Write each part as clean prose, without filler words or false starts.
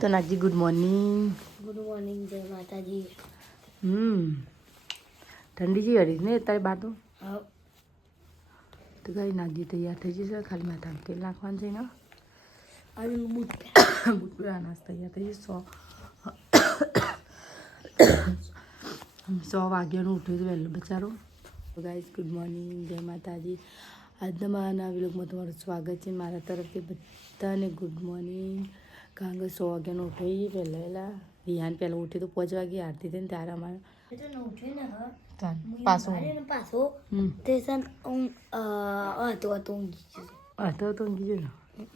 તો Nagji good morning. જય માતાજી. ઠંડી જેવી હરી ને અત્યારે બહાર હા તો કઈ નાગજી તૈયાર થઈ જશે. ખાલી માથા તેલ નાખવાનું છે ને અને બૂટ બુટ નાસ્તા તૈયાર થઈ જશે. 100 વાગ્યાનું ઉઠ્યું હતું વહેલું બચારો. ગાઈઝ ગુડ મોર્નિંગ, જય માતાજી. આજના મારા વ્લોગમાં તમારું સ્વાગત છે. મારા તરફથી બધાને ગુડ મોર્નિંગ. કારણ કે 100 વાગ્યાનું ઉઠી વહેલા રિહાન પહેલાં ઉઠી તો 5 વાગે આરતી થઈને ત્યારે અમારે પાછું ઊંઘી ગયો ને.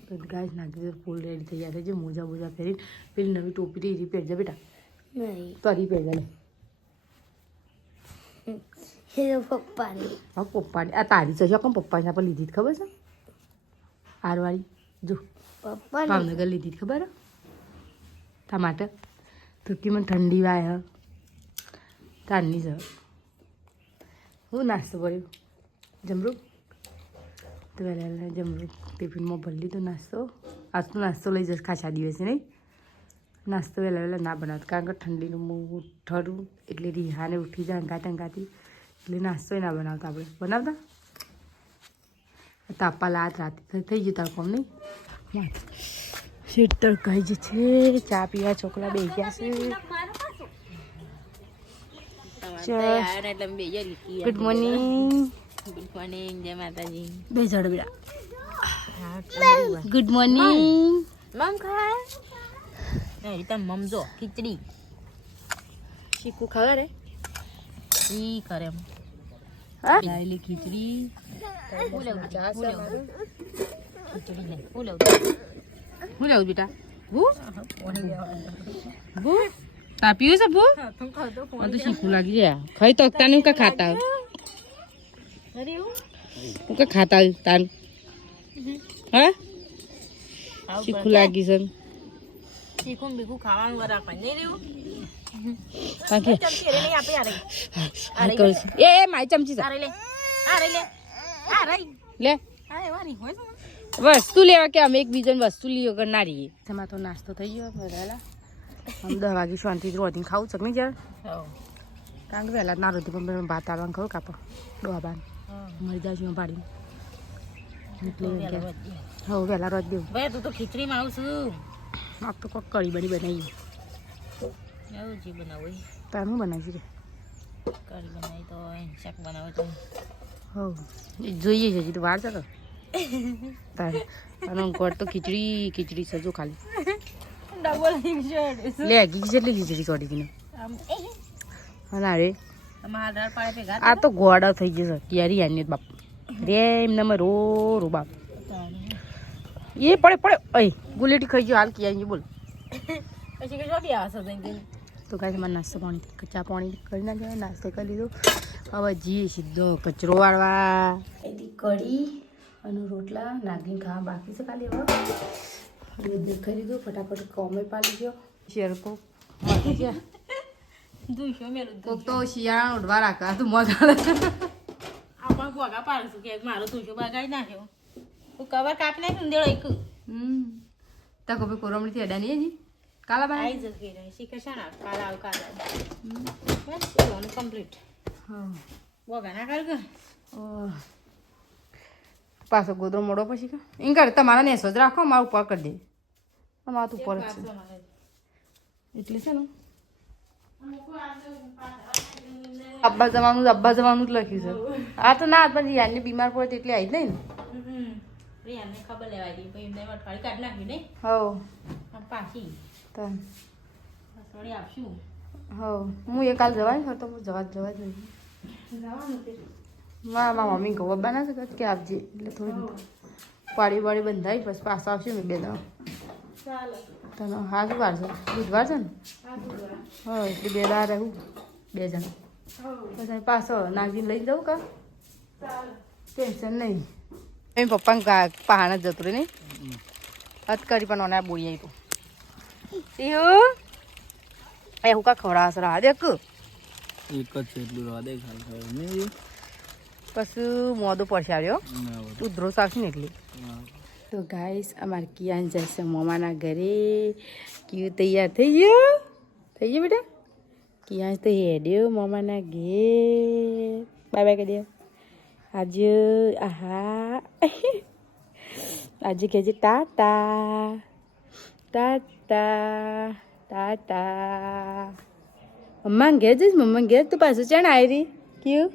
તો ગાઈઝ નાખી ફૂલ રેડી થઈ ગયા છે. મોજા બોજા પહેરીને પેલી નવી ટોપી રીરી પહેરજા બેટા. તો હરી પહેરજા લે. પપ્પા આ તારી છે કોણ પપ્પાને આપણે લીધી ખબર છે? હારવાળી જો ભાવનગર લીધી ખબર હે તા માટે તો કે મને ઠંડી વાય તારની છે. હું નાસ્તો કર્યો જમરૂ તો વહેલા જમરૂ ટિફિનમાં ભરી લીધો નાસ્તો. આજ તો નાસ્તો લઈ જશે ખાસા દિવસે નહીં. નાસ્તો વહેલા ના બનાવતો કારણ કે ઠંડીનું મોં ઠરું એટલે રિહાને ઉઠી જાય ટંગાથી એટલે નાસ્તો ના બનાવતા. આપણે બનાવતા તાપા લાત રાતે થઈ ગયું તાર કોમ નહીં. શેઠ તડકાઈ જ છે. ચા પીવા છોકરા બે ગયા છે. Good morning. Good morning. જય માતાજી. બે જડ બેડા. Good morning. મમ ખા નહીં તમ મમ જો ખીચડી શીખું ખબર હે ઈ કરે એમ હા લાયેલી ખીચડી હું લેવું ખીચડી લે હું લેવું બેટા ભૂ ભૂ તા પીવું છે ભૂ આ તો શીખું લાગી જાય. ખાઈ તો તાને કા ખાતા હું કા ખાતા તાન હા શીખું લાગી છે. શીખું બીખું ખાવાનું રાખવા નહીં લેવું કાકે ચમચી રે નહીં આપે એ મારી ચમચી આ રે લે આ વારી હોય વસ્તુ લેવા કે અમે એકબીજાને વસ્તુ લીઓ કર ના રહીએ. તેમાં તો નાસ્તો થઈ ગયો વહેલા. આમ 10 વાગે શાંતિથી રોટીને ખાવું છે નહીં જ્યારે કારણ કે વહેલા ના રોટી પણ ભાત આવવાનું ખરું કાપો ડોહાબાન મરી જાય છે પાડીને એટલે હવે વહેલા રોજ દેવું. ભાઈ તું તો ખીચડીમાં આવું છું આ તો કોઈક કઢી બની બનાવી એવું જી બનાવું તાર હું બનાવીશું રે કઢી બનાવી તો શાક બનાવે તો હો જોઈએ છે હજી તો વાર છે તો તારે અને કોટ તો ખીચડી છે જો ખાલી ડબલ લે ઘી જેટલી ખીચડી ચોડી ગઈ અને અરે અમારા પાડે ભેગા આ તો ગોડા થઈ જશે ક્યારી આની બાપ રે એમને રો રો બાપ એ પડે અય ગુલેટી ખાઈ ગયો હાલ ક્યાં બોલ પછી કે જોડી આવશે જઈને તો કાંઈ મારે નાસ્તો પાણી કચ્ચા પાણી કરી નાખ્યા. નાસ્તો કરી લીધો. હવે જઈએ સીધો કચરો વાળવા. એથી કઢી અને રોટલા નાગીને ખાવા બાકી છે ખાલી. હવે દેખાઈ દીધું ફટાફટ કોમે પાલી ગયો. શેર તો કોક તો શિયાળા ઉડવા રાખા તું મજા આપણે ભોગા પાડશું કે મારો તુંશો બગાડી નાખ્યો તું કવર કાપી નાખ્યું દેડો એક તા કોપી કોરમણીથી અડાની હજી કાલા બા આઈ જશે રે શીખે છે ને કાલા આવ કાલા બસ ઓન કમ્પ્લીટ હા ભોગા ના કર કે પાછો ગોદરો મોડો પછી કા ઇન કર તમારા નેસો જ રાખો મારું ઉપર કરી દે અમારું તો ઉપર જ છે એટલે છે ને અબ્બા જવાનું જ લખ્યું છે. આ તો ના પણ યારની બીમાર પડે એટલે આવી જ નહીં ને રિયાને ખબર લેવાય દી પછી એમને વટવાળી કાઢ નાખ્યું ને હો પાછી તન વટવાળી આપશું હો હું એ કાલ જવાની હતો હું જવા જોઈએ જવાનું તે મારા મમ્મી કહું અબ્બા ના શકે કે આપજે એટલે થોડી પાડી બંધાઈ પછી પાછા આવશે મેં 2 દાડા ચાલો તને હા શું વાર છે બુધવાર છે ને હા એટલે 2 દાડા રહું 2 જણ પછી પાછો નાગીને લઈ જાઉં કા ટેન્શન નહીં. એમ પપ્પા પહાણ જ જતું રહે નહીં અટકડી પણ ઓના બોલી આવી તું એ હું કા ખવડાવશે રાહ દેખ એક જ છે એટલું રાહ દેખાય પછી મોદું પડશે આવ્યો ઉધરો આવશે ને એટલે તો ગાઈસ અમારે કિયાન જશે મામાના ઘરે. ક્યુ તૈયાર થઈ ગયો? થઈ ગયો બેટા? કિયાન તો હેડ્યો મામાના ઘેર. બાય બાય કહી દે આજે. આહા આજે કહેજે ટાટા ટાટા ટાટા. મમ્મા ઘેર જઈશ? મમ્મા ઘેર તો પાછું ચાણ આવી રહી ક્યુ?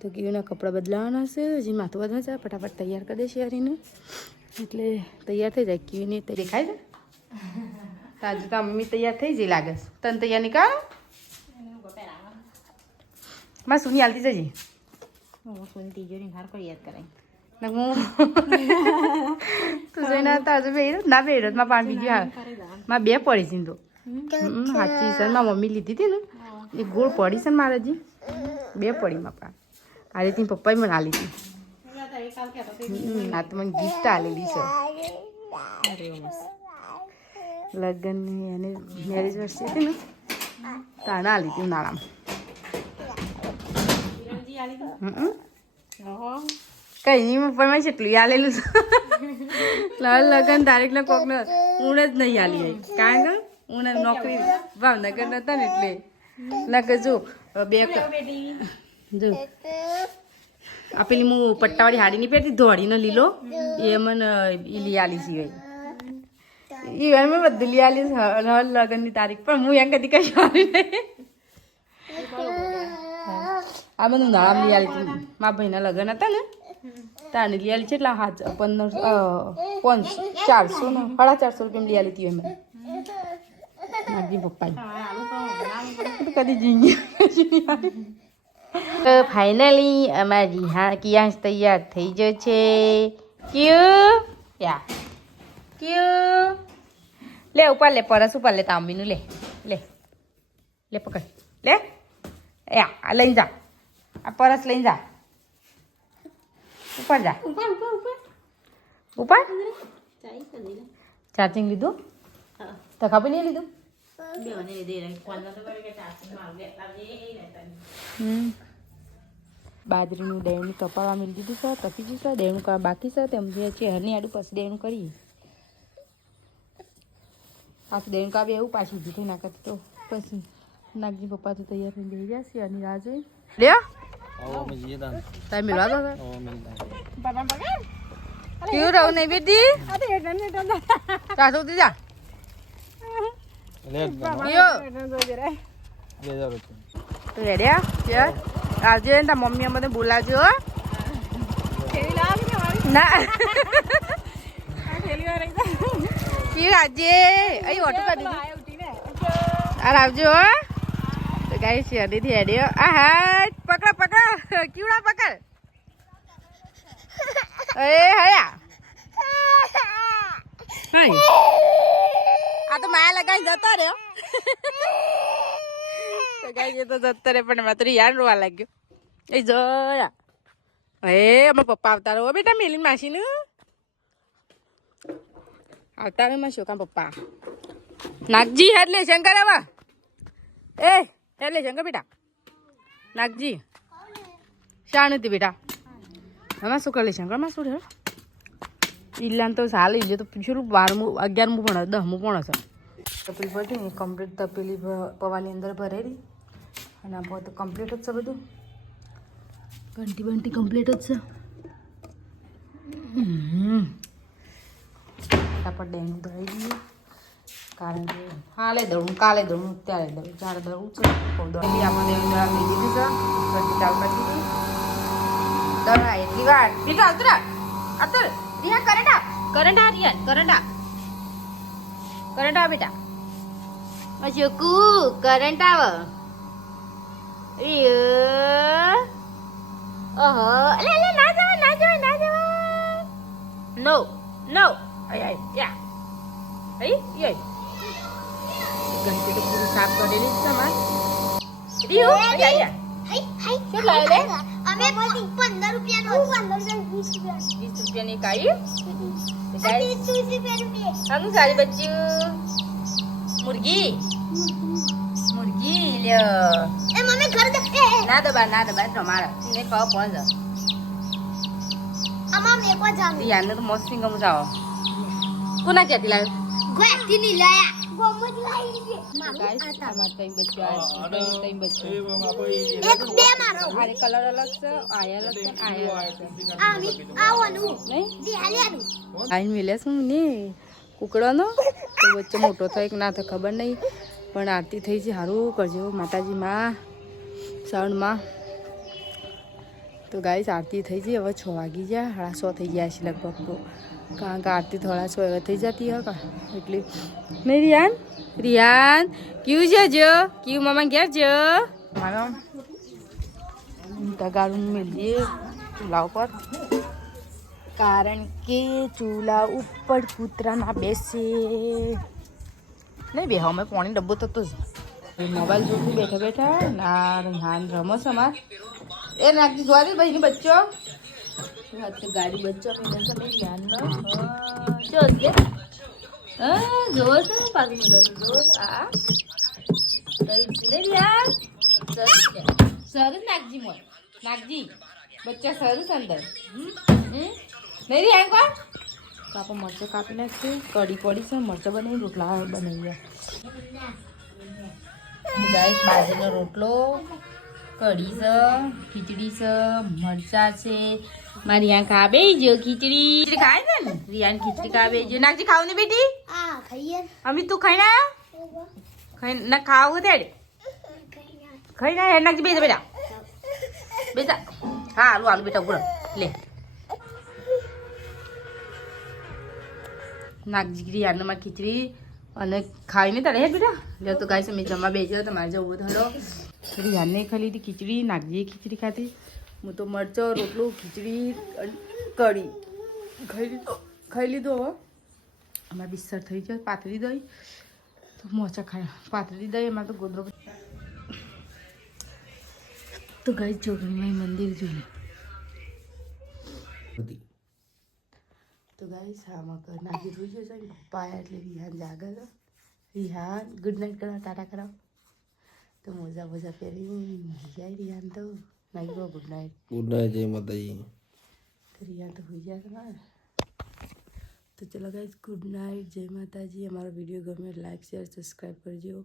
તો ક્યુના કપડાં બદલાવાના છે, હજી માથું બધવા છે. ફટાફટ તૈયાર કરી દેશે યારીને એટલે તૈયાર થઈ જાય. ક્યુને તો દેખાય છે તાજુ તો મમ્મી તૈયાર થઈ જઈ લાગે છે. તને તૈયાર નીકાળ માં સુની હાલતી જજે. હું તિજોરી હાર કોઈ યાદ કરાય ને હું તું જોઈને તાજુ બેરો ના બેરો માં પાણી પી ગયો. માં બે પડી છે તો સાચી સર માં મમ્મી લીધી હતી ને એ ગોળ પડી છે ને મારે હજી બે પડી માં પા. આ રીતે પપ્પાએ મને આલી હતી. આ તો મને ગિફ્ટ આલેલી છે લગ્નની અને મેરેજ વર્ષ હતી ને તાણે આલી હતી ઉનાળામાં. કઈ નહીં પપ્પામાં કેટલું આલેલું છે. લગ્ન તારીખને કોકને ઊણ જ નહીં આલી કારણ કે ઊણ નોકરી ભાવનગર નતા ને એટલે ના કે જો બે જો આ પેલી હું પટ્ટાવાળી હાડી ની પહેરતી ધોળીનો લીલો એ મને લી આલી સિવાય એ મેં બધું લી આલી લગ્નની તારીખ પણ હું એમ કદી કઈ આવી નહીં. આ બધું નામ લી આલી હતી મારા ભાઈના લગ્ન હતા ને તાને લી આલી છે એટલા 400 ને 450 રૂપિયા લી આલી હતી એમ મારી પપ્પા કદી જીંગી. ફાઇનલી અમારી કિયાંશ તૈયાર થઈ ગયો છે. ક્યુ યા ક્યુ લે ઉપર લે પરસ ઉપર લે તાંબીનું લે લે લે પકડ લે યા આ લઈને જા આ પરસ લઈને જા ઉપર જા ઉપર ચાર્જિંગ લીધું તો ખબર નહીં લીધું. બાજરીનું દેવનું કપાવા મિલ દીધું છે તપી ગયું છે. દેવનું કપા બાકી છે તેમ જે છે હરની આડું પછી દેવનું કરીએ. પાછું દેવનું કાપે એવું પાછું ઊભી થઈ ના કરતી તો પછી નાગજી પપ્પા તો તૈયાર થઈને જઈ જશે હરની રાહ જોઈ લે તમે મિલવા દો કેવું રહું નહીં બેટી સાસુ જા આવજો ને તાર મમ્મી મને બોલાવજો ના કેવું આજે અહીં ઓટો કરી આ આવજો તો ગાઈ શેરડીથી હેડ્યો. આ હાથ પકડ પકડ કીવડા પકડ એ હયા આ તો માયા લગાવી જતો રહ્યો તો ગાઈ તો જતો રે પણ માત્ર યાર રોવા લાગ્યો. એ જયા હે અમારા પપ્પા આવતા રહો બેટા મેલીન માસીનું આવતા રહે માં શોકા પપ્પા. નાગજી એટલે શંકર આવા એ એટલે શંકર બેટા નાગજી શા નથી બેટા હમણાં શું કરે શંકરમાં શું રહે ઈલાન તો સાલ ઈલે તો પૂછેલું 12મું 11મું પણ 10મું પણ હશે. તપેલી ભરતી ને કમ્પ્લીટ તપેલી પવાની અંદર ભરેલી અને આ તો કમ્પ્લીટ જ છે બધું. ઘંટી બંટી કમ્પ્લીટ જ છે. ફટાફટ ડેનું ધોઈ દઈએ કારણ કે હાલે દળું કાલે દળું ત્યારે દળું જ્યારે દળું છે દળી આપણે દળા લઈ દીધું છે ઘંટી ચાલ કરી દીધી દળા એટલી વાર બીટા ઉતરા અતર રિયા કરંટ આ રિયા કરંટ આ બેટા અશોકુ કરંટ આવ ઓહો લે લે ના જવા નો નો આય આય યા આય યે ઘંટી તો પૂરી સાફ કરેલી છે માં રીઓ આય આય શું લાવે લે અમે 15 રૂપિયાનો 20 રૂપિયાની કાઈ हम सारी बच्चू मुर्गी લ્યો એ મમ્મી ઘર દે ના દબા તમારા ને ખાવા પહોંચ અમામ એકવા જામ યાને તો મસ્ત સિંગમ જાવ કોના ક્યાંથી લાવ્યો ગોતી ની લાયા ગોમત લાવી છે ગાઈસ અમાર તઈ બચ્ચો આ તઈ બચ્ચો એક બે મારો આરે કલર અલગ છે આયા અલગ છે આયા અલગ છે આવી આવવાનું નહીં દી હાલ્યાનું આઈને મિલે શું ને કુકડાનો તો વચ્ચે મોટો થાય કે ના થાય ખબર નહીં પણ આરતી થઈ છે સારું કરજો માતાજી માં સણમાં તો ગાઈસ આરતી થઈ ગઈ હવે 6 વાગી ગયા 6:30 થઈ ગયા છે લગભગ તો કારણ કે આરતી થોડા 6 હવે થઈ જતી હે કા એટલે નહીં રિયાન ક્યું જજો ક્યું મામા ઘેર જો મારા તગારું મેલીએ ચૂલા ઉપર કારણ કે ચૂલા ઉપર કૂતરા ના બેસે નહીં બે અમે પાણી ડબ્બો થતો જ મોબાઈલ જોતું બેઠા બેઠા ના હાન રમસ અમાર એ નાખી જોવા દે ભાઈ બચ્ચો તો ગાડી બચ્ચો મેં તો નહીં ધ્યાન જો જોવો છે પાછું મળે જો આ સરસ નાખજી મોય નાખજી બચ્ચા સરસ અંદર નહીં રે આમ કોણ કાપો મરચો કાપી નાખશે કઢી પડી છે મરચો બનાવી રોટલા બનાવી ગાઈસ બાજરીનો રોટલો કઢી છે ખીચડી છે મરચા છે મારી આ ખાબે જો ખીચડી ખાય છે ને રિયાન ખીચડી ખાબે જો નાખજી ખાવ ને બેટી આ ખાઈએ અમી તું ખાઈ ના ખાઈ ના ખાવ તેડ ખાઈ ના નાખજી બેટા બેટા બેટા હા આલુ આલુ બેટા ગુડ લે નાખજી રિયાન માં ખીચડી અને ખાઈને તારે હે બેટા લે તો ગાઈસ અમે જમવા બેસ્યો તમારે જવું ધડો રિયાને ખાઈ લીધી ખીચડી નાખજી ખીચડી ખાધી હું તો મરચો રોટલું ખીચડી કઢી ખાઈ લીધો હવે અમારે બિસ્સર થઈ જાય પાતળી દહીં તો મોચા ખાય પાતળી દહીં એમાં તો ગોદરો તો ગઈ જોગણીમાં મંદિર જોઈ તો ગાઈસ આમાં નાખી જોઈ જશે પપ્પા એટલે રિહાન જાગે છે રિહાન ગુડ નાઇટ કરો ટાટા કરાવ તો મોજા મોજા પહેરી જાય રિહાન તો નાઈ ગયો ગુડ નાઇટ જય માતાજી તો રિહાન તો હોઈ જાય તમારે તો ચલો ગાઈસ ગુડ નાઇટ જય માતાજી અમારો વિડીયો ગમે લાઈક શેર સબસ્ક્રાઈબ કરજો